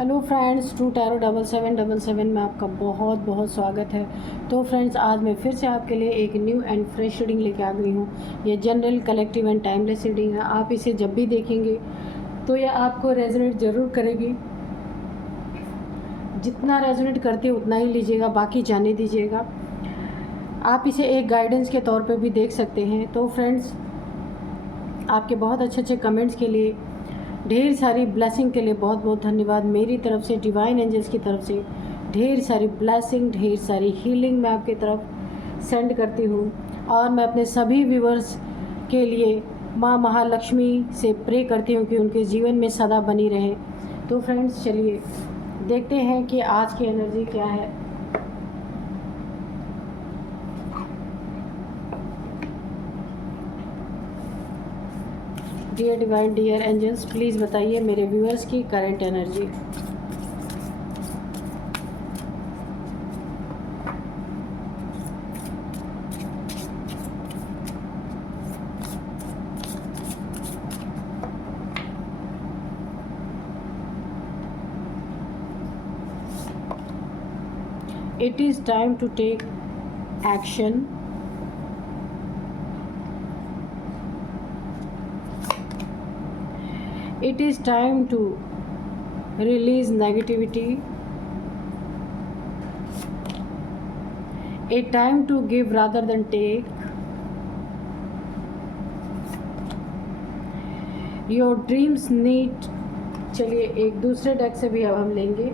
Hello friends, true tarot 7777 में आपका बहुत बहुत स्वागत है। तो फ्रेंड्स, आज मैं फिर से आपके लिए एक न्यू एंड फ्रेश रीडिंग लेके आ गई हूँ। ये general, collective and timeless reading है। आप इसे जब भी देखेंगे तो ये आपको रेजोनेट ज़रूर करेगी। जितना रेजोनेट करती है उतना ही लीजिएगा, बाकी जाने दीजिएगा। आप इसे एक गाइडेंस के तौर पर भी देख सकते हैं। तो फ्रेंड्स, आपके बहुत अच्छे अच्छे कमेंट्स के लिए, ढेर सारी ब्लेसिंग के लिए बहुत बहुत धन्यवाद। मेरी तरफ से, डिवाइन एंजल्स की तरफ से ढेर सारी ब्लेसिंग, ढेर सारी हीलिंग मैं आपकी तरफ सेंड करती हूँ। और मैं अपने सभी व्यूवर्स के लिए माँ महालक्ष्मी से प्रे करती हूँ कि उनके जीवन में सदा बनी रहे। तो फ्रेंड्स, चलिए देखते हैं कि आज की एनर्जी क्या है। Dear divine, dear angels, please बताइए मेरे व्यूअर्स की current energy. It is time to take action. It is time to release negativity. A time to give rather than take. Your dreams need। चलिए एक दूसरे deck से भी अब हम लेंगे।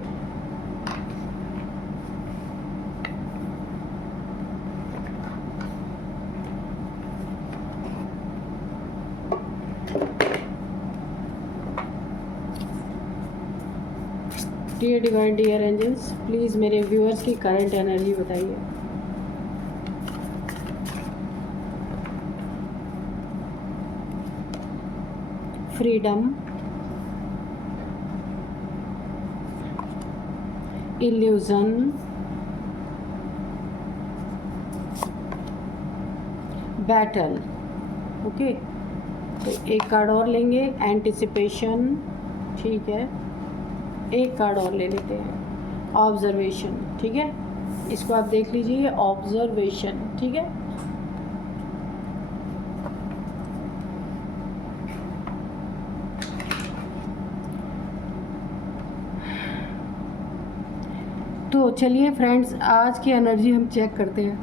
Dear divine, dear angels, please मेरे व्यूअर्स की करंट एनर्जी बताइए। Freedom, illusion, battle. ओके, तो एक कार्ड और लेंगे, एंटिसिपेशन। ठीक है, एक कार्ड और ले लेते हैं, ऑब्जर्वेशन। ठीक है, इसको आप देख लीजिए, ऑब्जर्वेशन। ठीक है, तो चलिए फ्रेंड्स, आज की एनर्जी हम चेक करते हैं।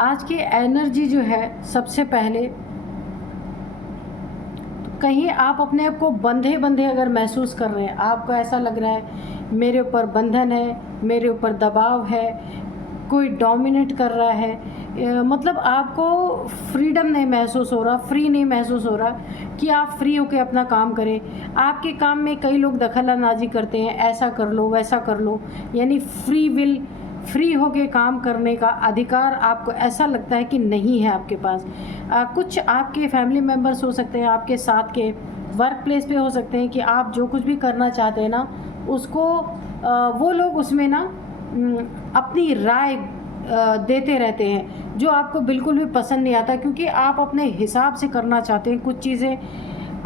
आज की एनर्जी जो है, सबसे पहले कहीं आप अपने आप को बंधे बंधे अगर महसूस कर रहे हैं, आपको ऐसा लग रहा है मेरे ऊपर बंधन है, मेरे ऊपर दबाव है, कोई डोमिनेट कर रहा है, मतलब आपको फ्रीडम नहीं महसूस हो रहा, फ्री नहीं महसूस हो रहा कि आप फ्री होकर अपना काम करें। आपके काम में कई लोग दखल अंदाजी करते हैं, ऐसा कर लो, वैसा कर लो, यानी फ्री विल, फ्री होके काम करने का अधिकार आपको ऐसा लगता है कि नहीं है आपके पास। कुछ आपके फैमिली मेम्बर्स हो सकते हैं, आपके साथ के वर्क प्लेस पे हो सकते हैं कि आप जो कुछ भी करना चाहते हैं ना, उसको वो लोग उसमें ना अपनी राय देते रहते हैं, जो आपको बिल्कुल भी पसंद नहीं आता, क्योंकि आप अपने हिसाब से करना चाहते हैं कुछ चीज़ें,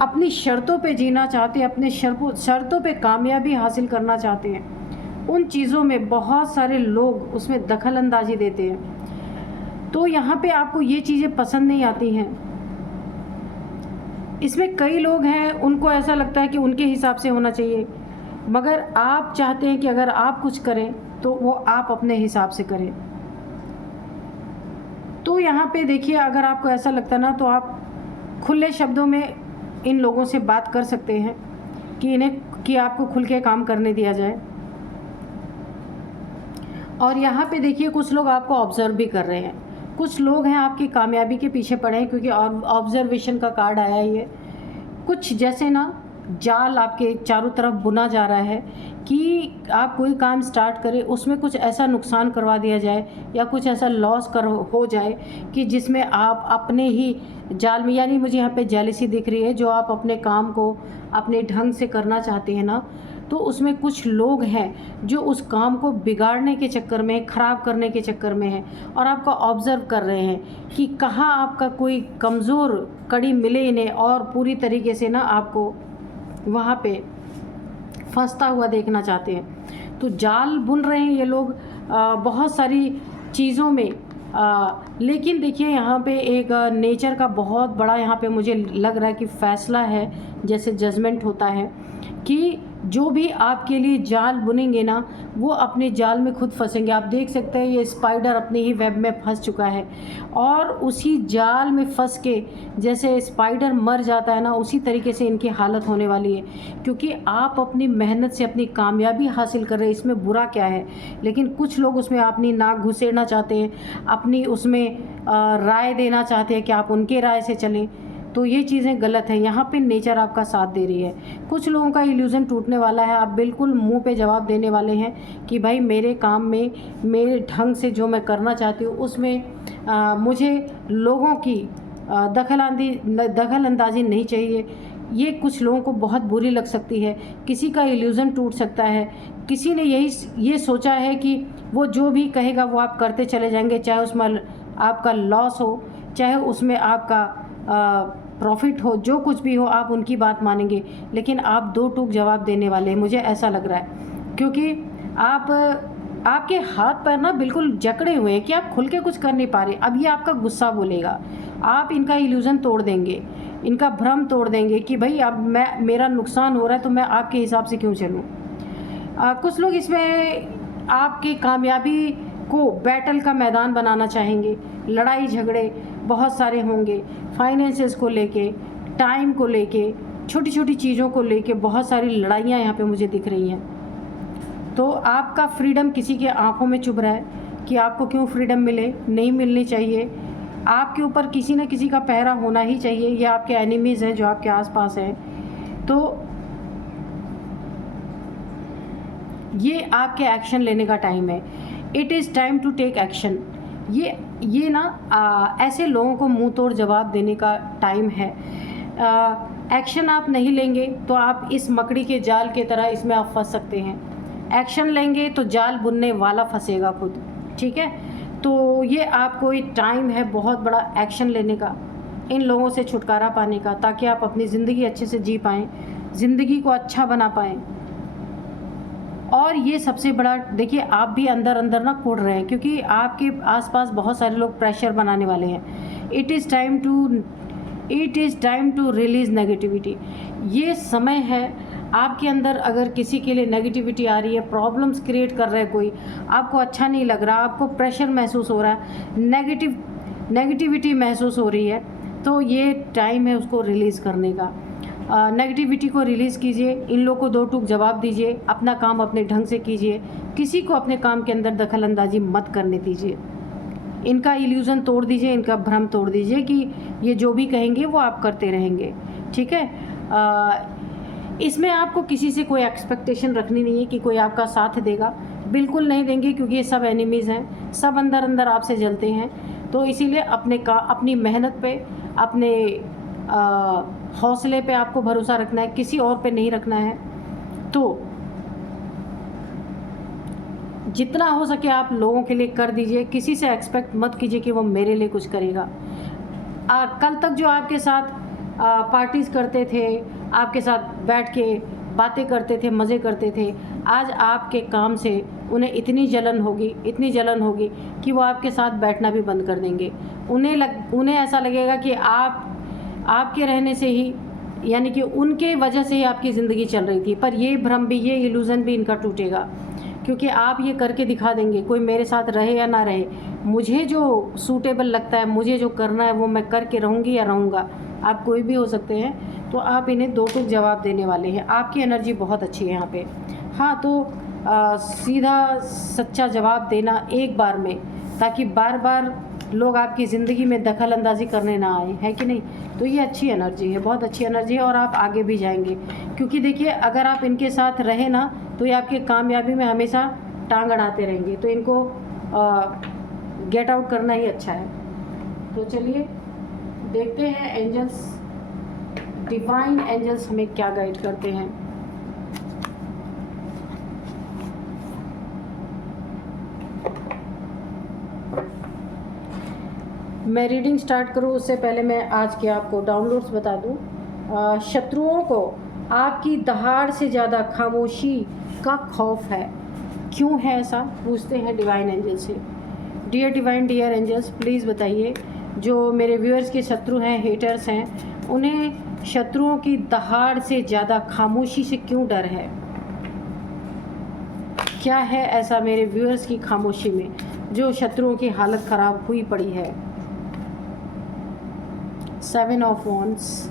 अपनी शर्तों पे जीना चाहते हैं, अपने शर्तों पे कामयाबी हासिल करना चाहते हैं। उन चीज़ों में बहुत सारे लोग उसमें दखल अंदाजी देते हैं। तो यहाँ पे आपको ये चीज़ें पसंद नहीं आती हैं। इसमें कई लोग हैं, उनको ऐसा लगता है कि उनके हिसाब से होना चाहिए, मगर आप चाहते हैं कि अगर आप कुछ करें तो वो आप अपने हिसाब से करें। तो यहाँ पे देखिए, अगर आपको ऐसा लगता है ना, तो आप खुले शब्दों में इन लोगों से बात कर सकते हैं कि आपको खुल के काम करने दिया जाए। और यहाँ पे देखिए, कुछ लोग आपको ऑब्जर्व भी कर रहे हैं, कुछ लोग हैं आपकी कामयाबी के पीछे पड़े हैं, क्योंकि ऑब्जर्वेशन का कार्ड आया है ये। कुछ जैसे ना जाल आपके चारों तरफ बुना जा रहा है कि आप कोई काम स्टार्ट करें, उसमें कुछ ऐसा नुकसान करवा दिया जाए या कुछ ऐसा लॉस हो जाए कि जिसमें आप अपने ही जाल में, यानी मुझे यहाँ पे जेलसी दिख रही है, जो आप अपने काम को अपने ढंग से करना चाहते हैं ना, तो उसमें कुछ लोग हैं जो उस काम को बिगाड़ने के चक्कर में, ख़राब करने के चक्कर में हैं, और आपको ऑब्ज़र्व कर रहे हैं कि कहाँ आपका कोई कमज़ोर कड़ी मिले इन्हें और पूरी तरीके से ना आपको वहाँ पे फंसता हुआ देखना चाहते हैं। तो जाल बुन रहे हैं ये लोग बहुत सारी चीज़ों में। लेकिन देखिए यहाँ पे एक नेचर का बहुत बड़ा यहाँ पे मुझे लग रहा है कि फ़ैसला है, जैसे जजमेंट होता है कि जो भी आपके लिए जाल बुनेंगे ना, वो अपने जाल में खुद फंसेंगे। आप देख सकते हैं ये स्पाइडर अपने ही वेब में फंस चुका है, और उसी जाल में फंस के जैसे स्पाइडर मर जाता है ना, उसी तरीके से इनकी हालत होने वाली है। क्योंकि आप अपनी मेहनत से अपनी कामयाबी हासिल कर रहे हैं, इसमें बुरा क्या है। लेकिन कुछ लोग उसमें अपनी नाक घुसेड़ना चाहते हैं, अपनी उसमें राय देना चाहते हैं कि आप उनके राय से चलें। तो ये चीज़ें गलत हैं। यहाँ पे नेचर आपका साथ दे रही है। कुछ लोगों का इल्यूज़न टूटने वाला है। आप बिल्कुल मुंह पे जवाब देने वाले हैं कि भाई मेरे काम में, मेरे ढंग से जो मैं करना चाहती हूँ उसमें मुझे लोगों की दखल अंदाज़ी नहीं चाहिए। ये कुछ लोगों को बहुत बुरी लग सकती है। किसी का इल्यूज़न टूट सकता है। किसी ने ये सोचा है कि वो जो भी कहेगा वो आप करते चले जाएंगे, चाहे उसमें आपका लॉस हो, चाहे उसमें आपका प्रॉफिट हो, जो कुछ भी हो आप उनकी बात मानेंगे। लेकिन आप दो टूक जवाब देने वाले हैं, मुझे ऐसा लग रहा है। क्योंकि आपके हाथ पैर ना बिल्कुल जकड़े हुए हैं कि आप खुल के कुछ कर नहीं पा रहे। अब ये आपका गुस्सा बोलेगा, आप इनका इल्यूज़न तोड़ देंगे, इनका भ्रम तोड़ देंगे कि भाई अब मेरा नुकसान हो रहा है तो मैं आपके हिसाब से क्यों चलूँ। कुछ लोग इसमें आपकी कामयाबी को बैटल का मैदान बनाना चाहेंगे। लड़ाई झगड़े बहुत सारे होंगे, फाइनेंसेस को लेके, टाइम को लेके, छोटी छोटी चीज़ों को लेके बहुत सारी लड़ाइयाँ यहाँ पे मुझे दिख रही हैं। तो आपका फ्रीडम किसी के आंखों में चुभ रहा है कि आपको क्यों फ्रीडम मिले, नहीं मिलनी चाहिए। आपके ऊपर किसी न किसी का पहरा होना ही चाहिए। ये आपके एनिमीज़ हैं जो आपके आसपास हैं। तो ये आपके एक्शन लेने का टाइम है। It is time to take action. ये ना ऐसे लोगों को मुंह तोड़ जवाब देने का टाइम है। एक्शन आप नहीं लेंगे तो आप इस मकड़ी के जाल के तरह इसमें आप फंस सकते हैं। एक्शन लेंगे तो जाल बुनने वाला फंसेगा खुद, ठीक है। तो ये आपको एक टाइम है बहुत बड़ा एक्शन लेने का, इन लोगों से छुटकारा पाने का, ताकि आप अपनी ज़िंदगी अच्छे से जी पाएँ, ज़िंदगी को अच्छा बना पाएँ। और ये सबसे बड़ा देखिए, आप भी अंदर अंदर ना कुढ़ रहे हैं क्योंकि आपके आसपास बहुत सारे लोग प्रेशर बनाने वाले हैं। It is time to release negativity. ये समय है आपके अंदर। अगर किसी के लिए नेगेटिविटी आ रही है, प्रॉब्लम्स क्रिएट कर रहा है कोई, आपको अच्छा नहीं लग रहा, आपको प्रेशर महसूस हो रहा है, नेगेटिविटी महसूस हो रही है, तो ये टाइम है उसको रिलीज़ करने का। नेगेटिविटी को रिलीज़ कीजिए, इन लोगों को दो टूक जवाब दीजिए, अपना काम अपने ढंग से कीजिए, किसी को अपने काम के अंदर दखल अंदाजी मत करने दीजिए। इनका इल्यूज़न तोड़ दीजिए, इनका भ्रम तोड़ दीजिए कि ये जो भी कहेंगे वो आप करते रहेंगे, ठीक है। इसमें आपको किसी से कोई एक्सपेक्टेशन रखनी नहीं है कि कोई आपका साथ देगा, बिल्कुल नहीं देंगे, क्योंकि ये सब एनिमीज़ हैं, सब अंदर अंदर आपसे जलते हैं। तो इसीलिए अपनी मेहनत पे, अपने हौसले पे आपको भरोसा रखना है, किसी और पे नहीं रखना है। तो जितना हो सके आप लोगों के लिए कर दीजिए, किसी से एक्सपेक्ट मत कीजिए कि वो मेरे लिए कुछ करेगा। कल तक जो आपके साथ पार्टीज़ करते थे, आपके साथ बैठ के बातें करते थे, मज़े करते थे, आज आपके काम से उन्हें इतनी जलन होगी कि वो आपके साथ बैठना भी बंद कर देंगे। उन्हें ऐसा लगेगा कि आपके रहने से ही, यानी कि उनके वजह से ही आपकी ज़िंदगी चल रही थी। पर ये भ्रम भी, ये इल्यूज़न भी इनका टूटेगा, क्योंकि आप ये करके दिखा देंगे, कोई मेरे साथ रहे या ना रहे, मुझे जो सूटेबल लगता है, मुझे जो करना है वो मैं करके रहूँगी या रहूँगा। आप कोई भी हो सकते हैं। तो आप इन्हें दो टूक जवाब देने वाले हैं। आपकी एनर्जी बहुत अच्छी है यहाँ पे। हाँ, तो सीधा सच्चा जवाब देना एक बार में, ताकि बार बार लोग आपकी ज़िंदगी में दखल अंदाज़ी करने ना आए, है कि नहीं। तो ये अच्छी एनर्जी है, बहुत अच्छी एनर्जी है, और आप आगे भी जाएंगे। क्योंकि देखिए, अगर आप इनके साथ रहे ना, तो ये आपकी कामयाबी में हमेशा टांग अड़ाते रहेंगे। तो इनको गेट आउट करना ही अच्छा है। तो चलिए देखते हैं एंजल्स, डिवाइन एंजल्स हमें क्या गाइड करते हैं। मैं रीडिंग स्टार्ट करूँ उससे पहले मैं आज के आपको डाउनलोड्स बता दूँ। शत्रुओं को आपकी दहाड़ से ज़्यादा खामोशी का खौफ है। क्यों है ऐसा, पूछते हैं डिवाइन एंजल से। Dear divine, dear angels, please बताइए, जो मेरे व्यूअर्स के शत्रु हैं, हेटर्स हैं, उन्हें शत्रुओं की दहाड़ से ज़्यादा खामोशी से क्यों डर है? क्या है ऐसा मेरे व्यूअर्स की खामोशी में जो शत्रुओं की हालत ख़राब हुई पड़ी है? 7 of wands,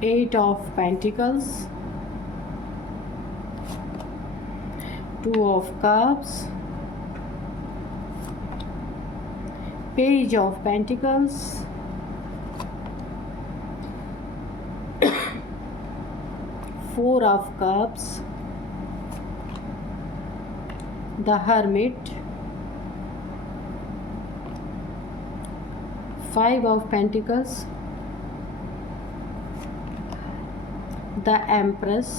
8 of Pentacles, 2 of Cups, Page of Pentacles, 4 of Cups, the Hermit, 5 of Pentacles, the Empress,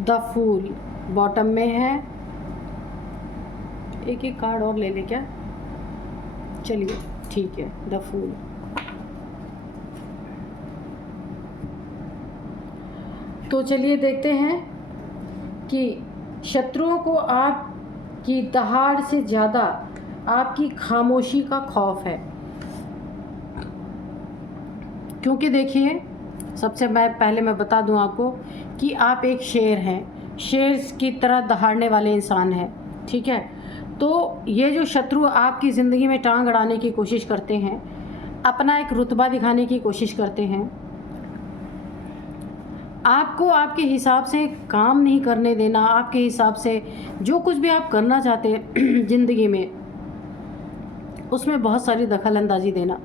the fool bottom में है। एक एक कार्ड और ले ले क्या? चलिए ठीक है, द फूल। तो चलिए देखते हैं कि शत्रुओं को आपकी दहाड़ से ज़्यादा आपकी खामोशी का खौफ है। क्योंकि देखिए, सबसे पहले मैं बता दूं आपको कि आप एक शेर हैं, शेर की तरह दहाड़ने वाले इंसान हैं, ठीक है। तो ये जो शत्रु आपकी ज़िंदगी में टांग अड़ाने की कोशिश करते हैं, अपना एक रुतबा दिखाने की कोशिश करते हैं, आपको आपके हिसाब से काम नहीं करने देना, आपके हिसाब से जो कुछ भी आप करना चाहते हैं ज़िंदगी में, उसमें बहुत सारी दखल अंदाजी देना।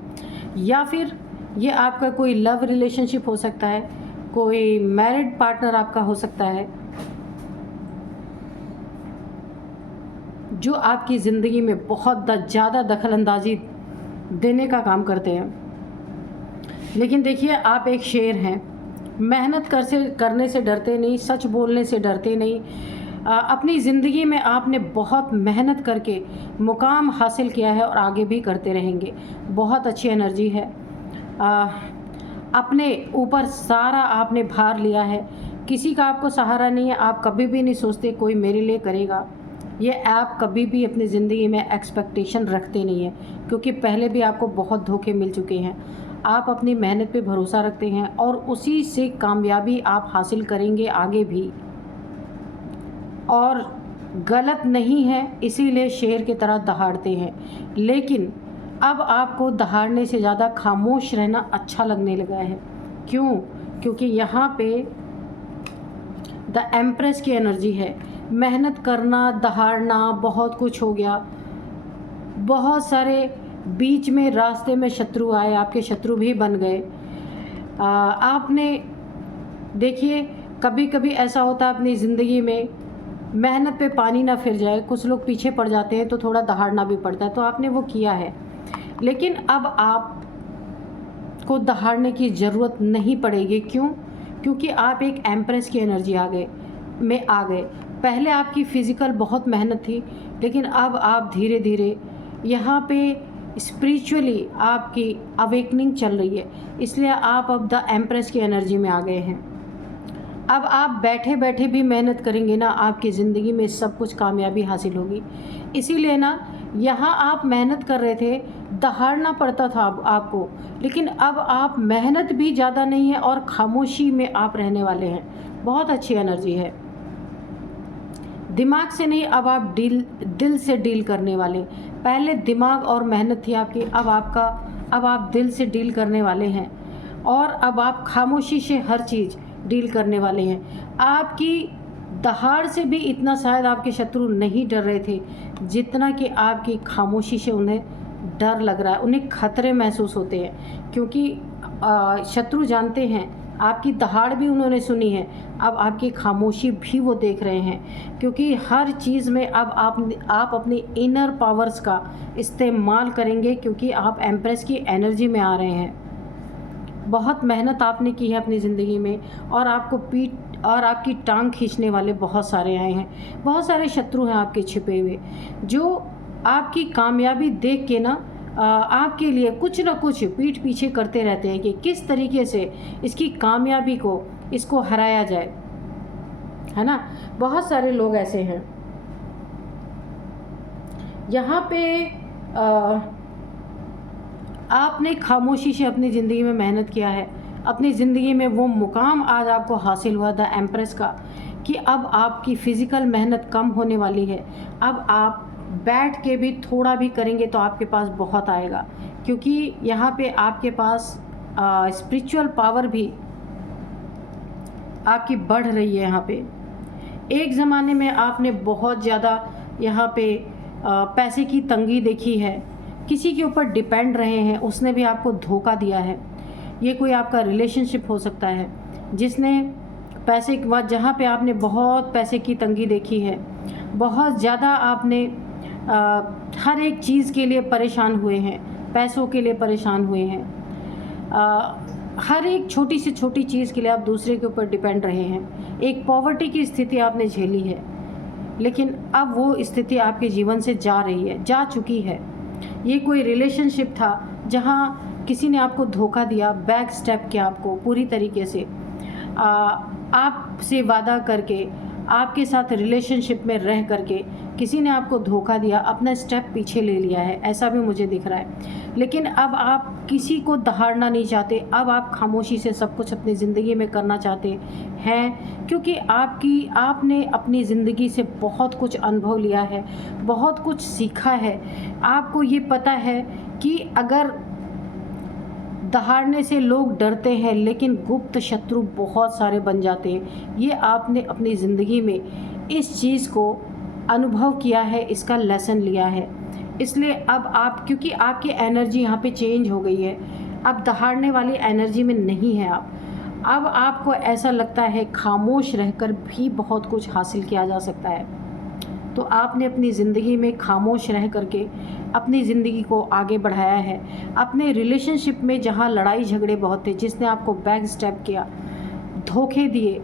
या फिर ये आपका कोई लव रिलेशनशिप हो सकता है, कोई मैरिड पार्टनर आपका हो सकता है, जो आपकी ज़िंदगी में बहुत ज़्यादा दखल अंदाजी देने का काम करते हैं। लेकिन देखिए, आप एक शेर हैं, मेहनत करने से डरते नहीं, सच बोलने से डरते नहीं। अपनी ज़िंदगी में आपने बहुत मेहनत करके मुकाम हासिल किया है और आगे भी करते रहेंगे। बहुत अच्छी एनर्जी है। अपने ऊपर सारा आपने भार लिया है, किसी का आपको सहारा नहीं है। आप कभी भी नहीं सोचते कोई मेरे लिए करेगा। ये आप कभी भी अपनी ज़िंदगी में एक्सपेक्टेशन रखते नहीं हैं, क्योंकि पहले भी आपको बहुत धोखे मिल चुके हैं। आप अपनी मेहनत पे भरोसा रखते हैं और उसी से कामयाबी आप हासिल करेंगे आगे भी। और गलत नहीं है, इसीलिए शेर की तरह दहाड़ते हैं। लेकिन अब आपको दहाड़ने से ज़्यादा खामोश रहना अच्छा लगने लगा है। क्यों? क्योंकि यहाँ पे द एम्प्रेस की एनर्जी है। मेहनत करना, दहाड़ना, बहुत कुछ हो गया। बहुत सारे बीच में रास्ते में शत्रु आए, आपके शत्रु भी बन गए। आपने देखिए, कभी कभी ऐसा होता है अपनी ज़िंदगी में, मेहनत पे पानी ना फिर जाए, कुछ लोग पीछे पड़ जाते हैं तो थोड़ा दहाड़ना भी पड़ता है। तो आपने वो किया है, लेकिन अब आप को दहाड़ने की ज़रूरत नहीं पड़ेगी। क्यों? क्योंकि आप एक एम्प्रेस की एनर्जी आ गए। पहले आपकी फ़िज़िकल बहुत मेहनत थी, लेकिन अब आप धीरे धीरे यहाँ पे स्पिरिचुअली आपकी अवेकनिंग चल रही है, इसलिए आप अब द एम्प्रेस की एनर्जी में आ गए हैं। अब आप बैठे बैठे भी मेहनत करेंगे ना, आपकी ज़िंदगी में सब कुछ कामयाबी हासिल होगी। इसीलिए ना, यहाँ आप मेहनत कर रहे थे, दहाड़ना पड़ता था आपको, लेकिन अब आप मेहनत भी ज़्यादा नहीं है और खामोशी में आप रहने वाले हैं। बहुत अच्छी एनर्जी है। दिमाग से नहीं, अब आप दिल से डील करने वाले। पहले दिमाग और मेहनत थी आपकी, अब आप दिल से डील करने वाले हैं। और अब आप खामोशी से हर चीज़ डील करने वाले हैं। आपकी दहाड़ से भी इतना शायद आपके शत्रु नहीं डर रहे थे जितना कि आपकी खामोशी से उन्हें डर लग रहा है, उन्हें खतरे महसूस होते हैं। क्योंकि शत्रु जानते हैं आपकी दहाड़ भी उन्होंने सुनी है, अब आपकी खामोशी भी वो देख रहे हैं। क्योंकि हर चीज़ में अब आप अपनी इनर पावर्स का इस्तेमाल करेंगे, क्योंकि आप एम्प्रेस की एनर्जी में आ रहे हैं। बहुत मेहनत आपने की है अपनी ज़िंदगी में, और आपको पीठ और आपकी टांग खींचने वाले बहुत सारे आए हैं। बहुत सारे शत्रु हैं आपके छिपे हुए, जो आपकी कामयाबी देख के ना आपके लिए कुछ ना कुछ पीठ पीछे करते रहते हैं कि किस तरीके से इसकी कामयाबी को इसको हराया जाए, है ना। बहुत सारे लोग ऐसे हैं। यहाँ पे आपने खामोशी से अपनी ज़िंदगी में मेहनत किया है, अपनी ज़िंदगी में वो मुकाम आज आपको हासिल हुआ था एम्प्रेस का, कि अब आपकी फ़िज़िकल मेहनत कम होने वाली है। अब आप बैठ के भी थोड़ा भी करेंगे तो आपके पास बहुत आएगा, क्योंकि यहाँ पे आपके पास स्पिरिचुअल पावर भी आपकी बढ़ रही है। यहाँ पे एक ज़माने में आपने बहुत ज़्यादा यहाँ पे पैसे की तंगी देखी है, किसी के ऊपर डिपेंड रहे हैं, उसने भी आपको धोखा दिया है। ये कोई आपका रिलेशनशिप हो सकता है जिसने पैसे के बाद, जहाँ पे आपने बहुत पैसे की तंगी देखी है, बहुत ज़्यादा आपने हर एक चीज़ के लिए परेशान हुए हैं, पैसों के लिए परेशान हुए हैं, हर एक छोटी से छोटी चीज़ के लिए आप दूसरे के ऊपर डिपेंड रहे हैं। एक पॉवर्टी की स्थिति आपने झेली है, लेकिन अब वो स्थिति आपके जीवन से जा रही है, जा चुकी है। ये कोई रिलेशनशिप था जहाँ किसी ने आपको धोखा दिया, बैक स्टेप किया आपको पूरी तरीके से, आपसे वादा करके, आपके साथ रिलेशनशिप में रह करके किसी ने आपको धोखा दिया, अपना स्टेप पीछे ले लिया है, ऐसा भी मुझे दिख रहा है। लेकिन अब आप किसी को दहाड़ना नहीं चाहते, अब आप खामोशी से सब कुछ अपनी ज़िंदगी में करना चाहते हैं, क्योंकि आपने अपनी ज़िंदगी से बहुत कुछ अनुभव लिया है, बहुत कुछ सीखा है। आपको ये पता है कि अगर दहाड़ने से लोग डरते हैं, लेकिन गुप्त शत्रु बहुत सारे बन जाते हैं। ये आपने अपनी ज़िंदगी में इस चीज़ को अनुभव किया है, इसका लेसन लिया है। इसलिए अब आप, क्योंकि आपकी एनर्जी यहाँ पे चेंज हो गई है, अब दहाड़ने वाली एनर्जी में नहीं है आप। अब आपको ऐसा लगता है खामोश रहकर भी बहुत कुछ हासिल किया जा सकता है। तो आपने अपनी ज़िंदगी में खामोश रह करके अपनी ज़िंदगी को आगे बढ़ाया है। अपने रिलेशनशिप में जहाँ लड़ाई झगड़े बहुत थे, जिसने आपको बैक स्टेप किया, धोखे दिए,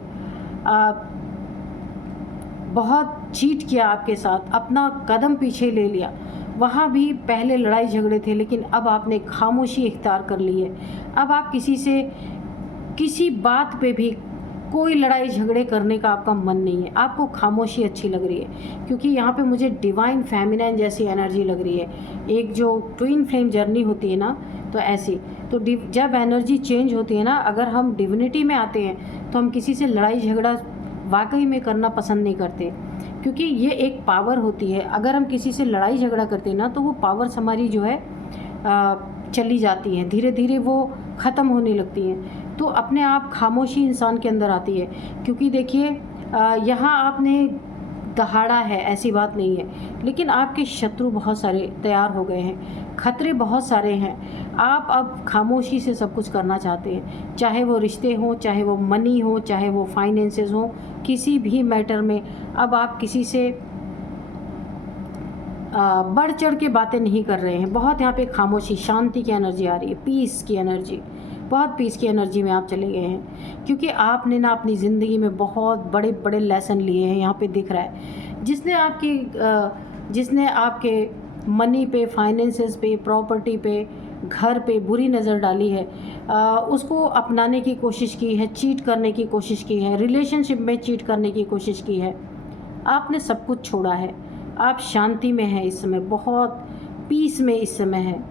बहुत चीट किया आपके साथ, अपना कदम पीछे ले लिया, वहाँ भी पहले लड़ाई झगड़े थे, लेकिन अब आपने खामोशी इख्तियार कर ली है। अब आप किसी से किसी बात पे भी कोई लड़ाई झगड़े करने का आपका मन नहीं है, आपको खामोशी अच्छी लग रही है। क्योंकि यहाँ पे मुझे डिवाइन फेमिनाइन जैसी एनर्जी लग रही है, एक जो ट्विन फ्लेम जर्नी होती है ना, तो ऐसी। तो जब एनर्जी चेंज होती है ना, अगर हम डिविनिटी में आते हैं तो हम किसी से लड़ाई झगड़ा वाकई में करना पसंद नहीं करते, क्योंकि ये एक पावर होती है। अगर हम किसी से लड़ाई झगड़ा करते हैं ना, तो वो पावर्स हमारी जो है चली जाती हैं, धीरे धीरे वो ख़त्म होने लगती हैं। तो अपने आप खामोशी इंसान के अंदर आती है। क्योंकि देखिए, यहाँ आपने दहाड़ा है, ऐसी बात नहीं है, लेकिन आपके शत्रु बहुत सारे तैयार हो गए हैं, खतरे बहुत सारे हैं। आप अब खामोशी से सब कुछ करना चाहते हैं, चाहे वो रिश्ते हों, चाहे वो मनी हो, चाहे वो फाइनेंसेस हों, किसी भी मैटर में अब आप किसी से बढ़ चढ़ के बातें नहीं कर रहे हैं। बहुत यहाँ पे खामोशी, शांति की एनर्जी आ रही है, पीस की एनर्जी, बहुत पीस की एनर्जी में आप चले गए हैं। क्योंकि आपने ना अपनी ज़िंदगी में बहुत बड़े बड़े लेसन लिए हैं, यहाँ पे दिख रहा है। जिसने आपके मनी पे, फाइनेंसेस पे, प्रॉपर्टी पे, घर पे बुरी नज़र डाली है, उसको अपनाने की कोशिश की है, चीट करने की कोशिश की है, रिलेशनशिप में चीट करने की कोशिश की है, आपने सब कुछ छोड़ा है। आप शांति में हैं इस समय, बहुत पीस में इस समय है।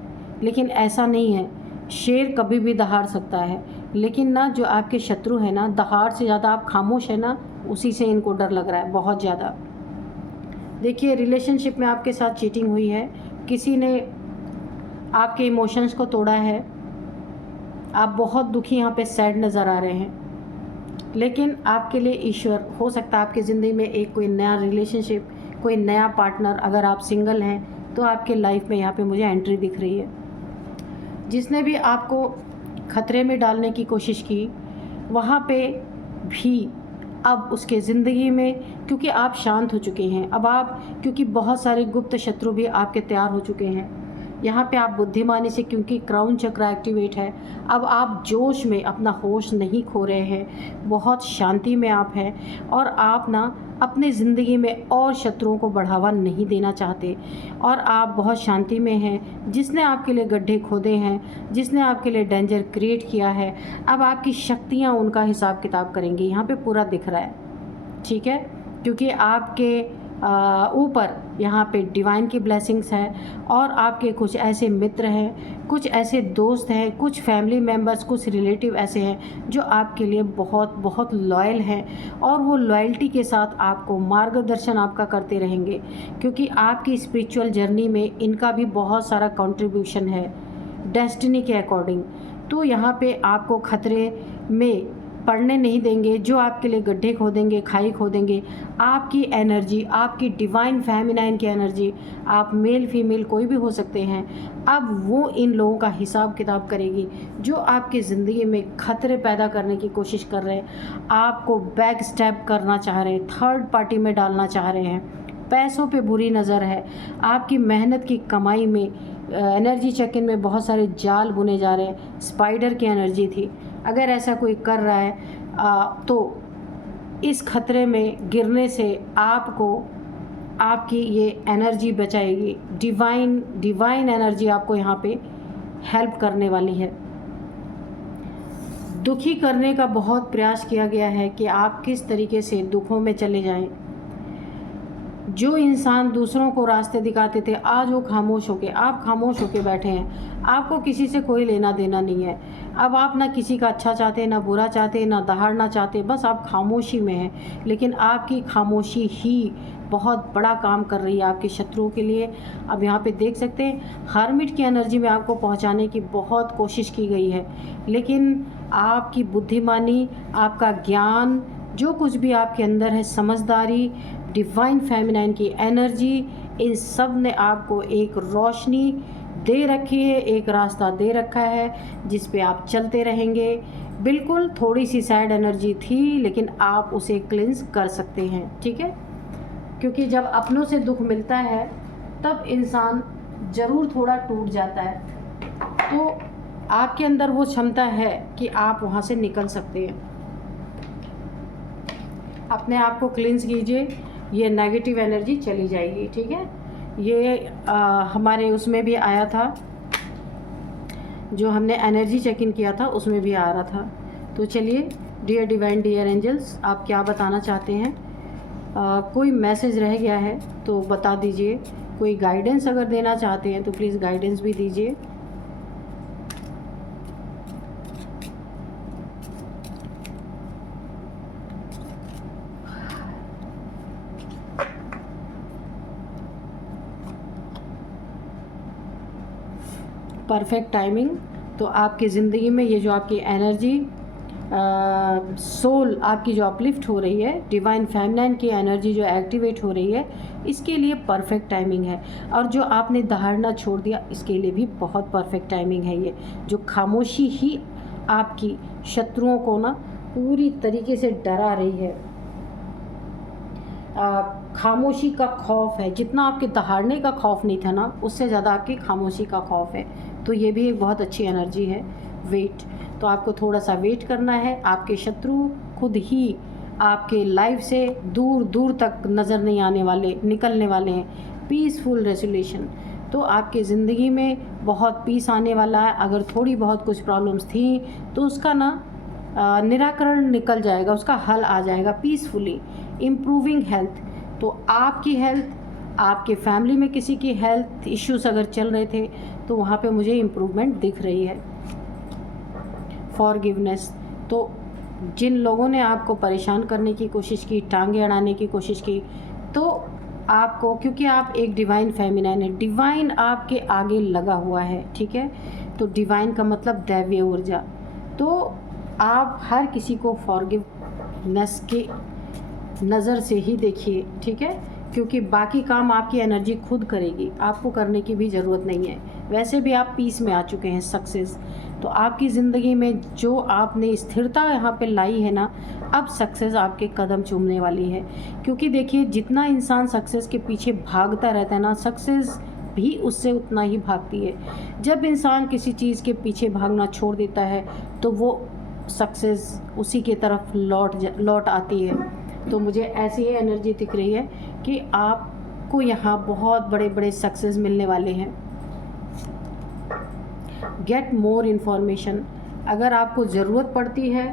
लेकिन ऐसा नहीं है, शेर कभी भी दहाड़ सकता है, लेकिन ना जो आपके शत्रु है ना, दहाड़ से ज़्यादा आप खामोश है ना, उसी से इनको डर लग रहा है बहुत ज़्यादा। देखिए, रिलेशनशिप में आपके साथ चीटिंग हुई है, किसी ने आपके इमोशंस को तोड़ा है, आप बहुत दुखी यहाँ पे सैड नज़र आ रहे हैं। लेकिन आपके लिए ईश्वर, हो सकता है आपकी ज़िंदगी में एक कोई नया रिलेशनशिप, कोई नया पार्टनर, अगर आप सिंगल हैं तो आपके लाइफ में यहाँ पे मुझे एंट्री दिख रही है। जिसने भी आपको खतरे में डालने की कोशिश की, वहाँ पे भी अब उसके ज़िंदगी में, क्योंकि आप शांत हो चुके हैं, अब आप, क्योंकि बहुत सारे गुप्त शत्रु भी आपके तैयार हो चुके हैं, यहाँ पे आप बुद्धिमानी से, क्योंकि क्राउन चक्र एक्टिवेट है, अब आप जोश में अपना होश नहीं खो रहे हैं, बहुत शांति में आप हैं, और आप ना अपने ज़िंदगी में और शत्रुओं को बढ़ावा नहीं देना चाहते, और आप बहुत शांति में हैं। जिसने आपके लिए गड्ढे खोदे हैं, जिसने आपके लिए डेंजर क्रिएट किया है, अब आपकी शक्तियाँ उनका हिसाब किताब करेंगी, यहाँ पे पूरा दिख रहा है, ठीक है। क्योंकि आपके ऊपर यहाँ पे डिवाइन की ब्लेसिंग्स हैं, और आपके कुछ ऐसे मित्र हैं, कुछ ऐसे दोस्त हैं, कुछ फैमिली मेम्बर्स, कुछ रिलेटिव ऐसे हैं जो आपके लिए बहुत बहुत लॉयल हैं, और वो लॉयल्टी के साथ आपको मार्गदर्शन आपका करते रहेंगे, क्योंकि आपकी स्पिरिचुअल जर्नी में इनका भी बहुत सारा कंट्रीब्यूशन है डेस्टिनी के अकॉर्डिंग। तो यहाँ पे आपको खतरे में पढ़ने नहीं देंगे। जो आपके लिए गड्ढे खोदेंगे, खाई खोदेंगे, आपकी एनर्जी, आपकी डिवाइन फेमिनाइन की एनर्जी, आप मेल फीमेल कोई भी हो सकते हैं, अब वो इन लोगों का हिसाब किताब करेगी जो आपकी ज़िंदगी में खतरे पैदा करने की कोशिश कर रहे हैं, आपको बैक स्टेप करना चाह रहे हैं, थर्ड पार्टी में डालना चाह रहे हैं, पैसों पे बुरी नज़र है, आपकी मेहनत की कमाई में एनर्जी चेक इन में बहुत सारे जाल बुने जा रहे हैं, स्पाइडर की एनर्जी थी। अगर ऐसा कोई कर रहा है तो इस खतरे में गिरने से आपको आपकी ये एनर्जी बचाएगी। डिवाइन एनर्जी आपको यहाँ पे हेल्प करने वाली है। दुखी करने का बहुत प्रयास किया गया है कि आप किस तरीके से दुखों में चले जाएं। जो इंसान दूसरों को रास्ते दिखाते थे, आज वो खामोश होके, आप खामोश होके बैठे हैं, आपको किसी से कोई लेना देना नहीं है। अब आप ना किसी का अच्छा चाहते, ना बुरा चाहते, ना दहाड़ना चाहते, बस आप खामोशी में हैं। लेकिन आपकी खामोशी ही बहुत बड़ा काम कर रही है आपके शत्रुओं के लिए। अब यहाँ पे देख सकते हैं हर्मिट की एनर्जी में आपको पहुँचाने की बहुत कोशिश की गई है, लेकिन आपकी बुद्धिमानी, आपका ज्ञान, जो कुछ भी आपके अंदर है, समझदारी, डिवाइन फेमिनाइन की एनर्जी, इन सब ने आपको एक रोशनी दे रखी है, एक रास्ता दे रखा है जिस पे आप चलते रहेंगे। बिल्कुल थोड़ी सी सैड एनर्जी थी, लेकिन आप उसे क्लिंस कर सकते हैं, ठीक है। क्योंकि जब अपनों से दुख मिलता है तब इंसान ज़रूर थोड़ा टूट जाता है, तो आपके अंदर वो क्षमता है कि आप वहाँ से निकल सकते हैं। अपने आप को क्लींस कीजिए, ये नेगेटिव एनर्जी चली जाएगी, ठीक है। ये हमारे उसमें भी आया था, जो हमने एनर्जी चेक इन किया था उसमें भी आ रहा था। तो चलिए, डियर डिवाइन, डियर एंजल्स, आप क्या बताना चाहते हैं? कोई मैसेज रह गया है तो बता दीजिए। कोई गाइडेंस अगर देना चाहते हैं तो प्लीज़ गाइडेंस भी दीजिए। Perfect timing. तो आपकी ज़िंदगी में ये जो आपकी एनर्जी, सोल आपकी जो अपलिफ्ट हो रही है, डिवाइन फेमिनाइन की एनर्जी जो एक्टिवेट हो रही है, इसके लिए परफेक्ट टाइमिंग है। और जो आपने दहाड़ना छोड़ दिया, इसके लिए भी बहुत परफेक्ट टाइमिंग है। ये जो खामोशी ही आपकी शत्रुओं को ना पूरी तरीके से डरा रही है, खामोशी का खौफ है। जितना आपके दहाड़ने का खौफ नहीं था ना, उससे ज़्यादा आपकी खामोशी का खौफ है। तो ये भी एक बहुत अच्छी एनर्जी है। वेट, तो आपको थोड़ा सा वेट करना है। आपके शत्रु खुद ही आपके लाइफ से दूर दूर तक नज़र नहीं आने वाले, निकलने वाले हैं। पीसफुल रेजोल्यूशन, तो आपकी ज़िंदगी में बहुत पीस आने वाला है। अगर थोड़ी बहुत कुछ प्रॉब्लम्स थी तो उसका ना निराकरण निकल जाएगा, उसका हल आ जाएगा पीसफुली। इम्प्रूविंग हेल्थ, तो आपकी हेल्थ, आपके फैमिली में किसी की हेल्थ इश्यूज अगर चल रहे थे तो वहाँ पे मुझे इम्प्रूवमेंट दिख रही है। फॉरगिवनेस, तो जिन लोगों ने आपको परेशान करने की कोशिश की, टांगे अड़ाने की कोशिश की, तो आपको, क्योंकि आप एक डिवाइन फेमिनाइन है, डिवाइन आपके आगे लगा हुआ है, ठीक है। तो डिवाइन का मतलब दैवीय ऊर्जा। तो आप हर किसी को फॉरगिव नेस की नज़र से ही देखिए, ठीक है, क्योंकि बाकी काम आपकी एनर्जी खुद करेगी, आपको करने की भी ज़रूरत नहीं है। वैसे भी आप पीस में आ चुके हैं, सक्सेस। तो आपकी ज़िंदगी में जो आपने स्थिरता यहाँ पे लाई है ना, अब सक्सेस आपके कदम चूमने वाली है। क्योंकि देखिए, जितना इंसान सक्सेस के पीछे भागता रहता है ना, सक्सेस भी उससे उतना ही भागती है। जब इंसान किसी चीज़ के पीछे भागना छोड़ देता है तो वो सक्सेस उसी की तरफ लौट आती है। तो मुझे ऐसी ही एनर्जी दिख रही है कि आपको यहाँ बहुत बड़े बड़े सक्सेस मिलने वाले हैं। गेट मोर इन्फॉर्मेशन, अगर आपको ज़रूरत पड़ती है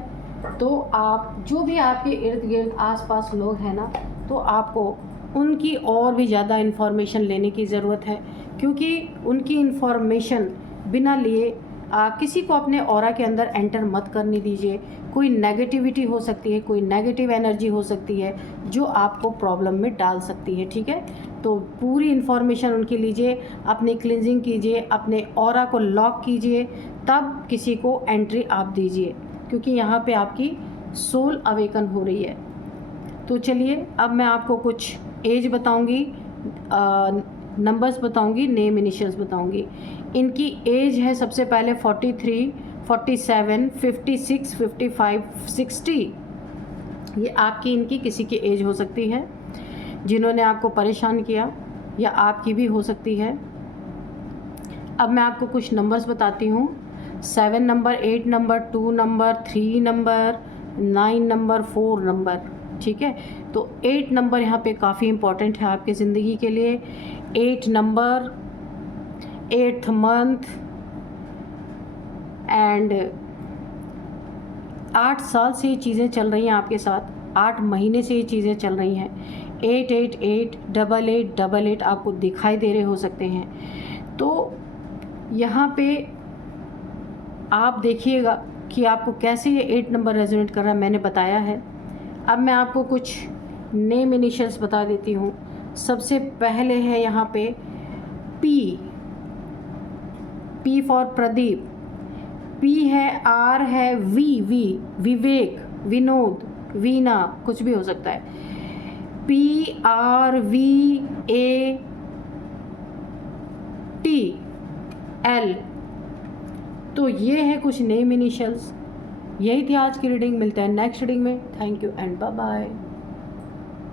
तो आप जो भी आपके इर्द गिर्द आसपास लोग हैं ना, तो आपको उनकी और भी ज़्यादा इन्फॉर्मेशन लेने की ज़रूरत है। क्योंकि उनकी इन्फॉर्मेशन बिना लिए किसी को अपने ऑरा के अंदर एंटर मत करने दीजिए। कोई नेगेटिविटी हो सकती है, कोई नेगेटिव एनर्जी हो सकती है जो आपको प्रॉब्लम में डाल सकती है, ठीक है। तो पूरी इन्फॉर्मेशन उनकी लीजिए, अपनी क्लिनजिंग कीजिए, अपने ऑरा को लॉक कीजिए, तब किसी को एंट्री आप दीजिए, क्योंकि यहाँ पे आपकी सोल अवेकन हो रही है। तो चलिए, अब मैं आपको कुछ एज बताऊँगी, नंबर्स बताऊंगी, नेम इनिशियल्स बताऊंगी। इनकी एज है सबसे पहले 43, 47, 56, 55, 60। ये आपकी इनकी किसी की एज हो सकती है जिन्होंने आपको परेशान किया, या आपकी भी हो सकती है। अब मैं आपको कुछ नंबर्स बताती हूँ। 7 number, 8 number, 2 number, 3 number, 9 number, 4 number, ठीक है। तो 8 नंबर यहाँ पे काफ़ी इम्पॉर्टेंट है आपकी ज़िंदगी के लिए। 8 नंबर, 8th मंथ एंड 8 साल से ये चीज़ें चल रही हैं आपके साथ, 8 महीने से ये चीज़ें चल रही हैं। 888, 8888 आपको दिखाई दे रहे हो सकते हैं। तो यहाँ पे आप देखिएगा कि आपको कैसे ये 8 नंबर रेजोनेट कर रहा है, मैंने बताया है। अब मैं आपको कुछ नेम इनिशियल्स बता देती हूँ। सबसे पहले है यहाँ पे पी फॉर प्रदीप, पी है, आर है, विवेक, विनोद, वीना, कुछ भी हो सकता है। PRVATL। तो ये है कुछ नेम इनिशियल्स। यही थी आज की रीडिंग। मिलते हैं नेक्स्ट रीडिंग में। Thank you and bye bye.